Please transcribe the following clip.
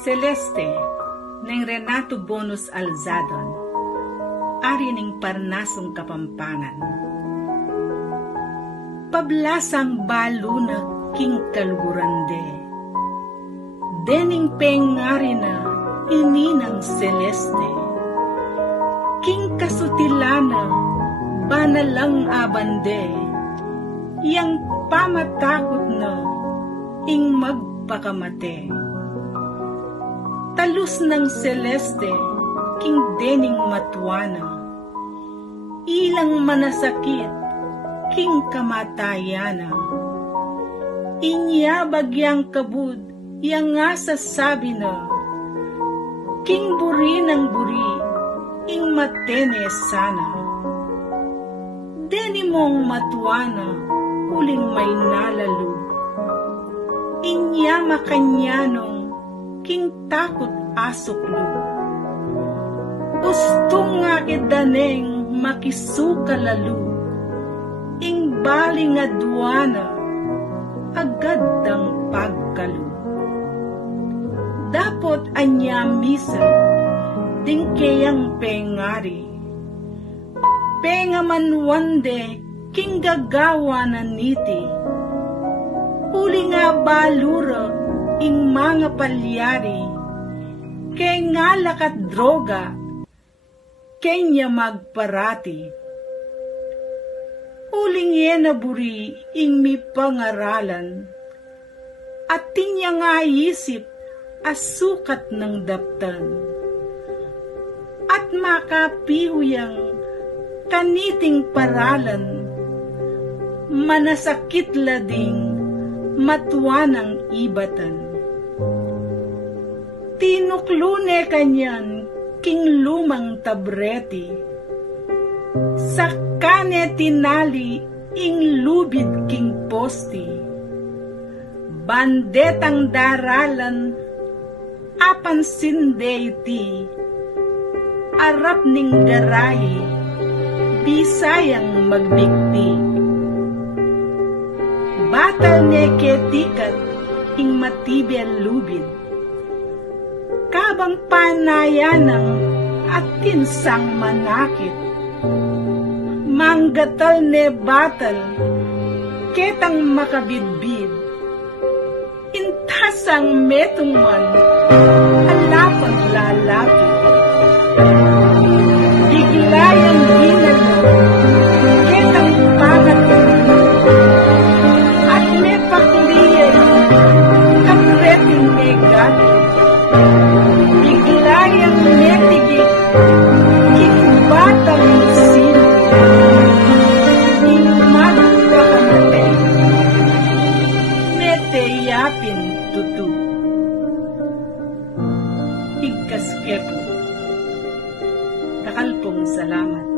Celeste, ng Renato Bonus Alzadon, ari ning Parnasong Kapampangan. Pablasang balo na king kalugurande, dening pengari na ininang Celeste, king kasutilana banalang abande, yang pamatakot na ing magpakamate. Talus ng Celeste, king dening matwana, ilang manasakit, king kamatayana. Inya bagyang kabud, yang nga sasabi na, king buri ng buri, ing matene sana. Deni mong matwana, uling may nalalo. Inya makanyanong, king takot asuklo. Ustong nga idaneng makisuka lalo, ing baling adwana, agad ang pagkalo. Dapot anya misa, ding kayang pengari, pengamanwande, king gagawa na niti, uli nga balura, ing mga palyari, kay nga lakat droga, kanya magparati. Uling yena buri, ing mi pangaralan, at tinya nga isip, asukat ng daptan. At makapihuyang, kaniting paralan, manasakit lading, matwanang ibatan. Tinuklune kanyan, king lumang tabreti, sa kane tinali, ing lubid king posti, bandetang daralan, apan sindeiti, arap ning garahi, bisayang magbikti. Batal ne ketikat, ing matibel lubid, kabang panayanang at kinsang manakit. Manggatal ne batal, ketang makabidbid, intasang metungman, alapang lalapit. Biglayang ginano, ketang pangatulog, at may pakuliyan, kapreting negato. Biglayang netigit, kikbatang sino, ing magpakamate, neteyapin tutu. Igkas kepo, nakalpong salamat.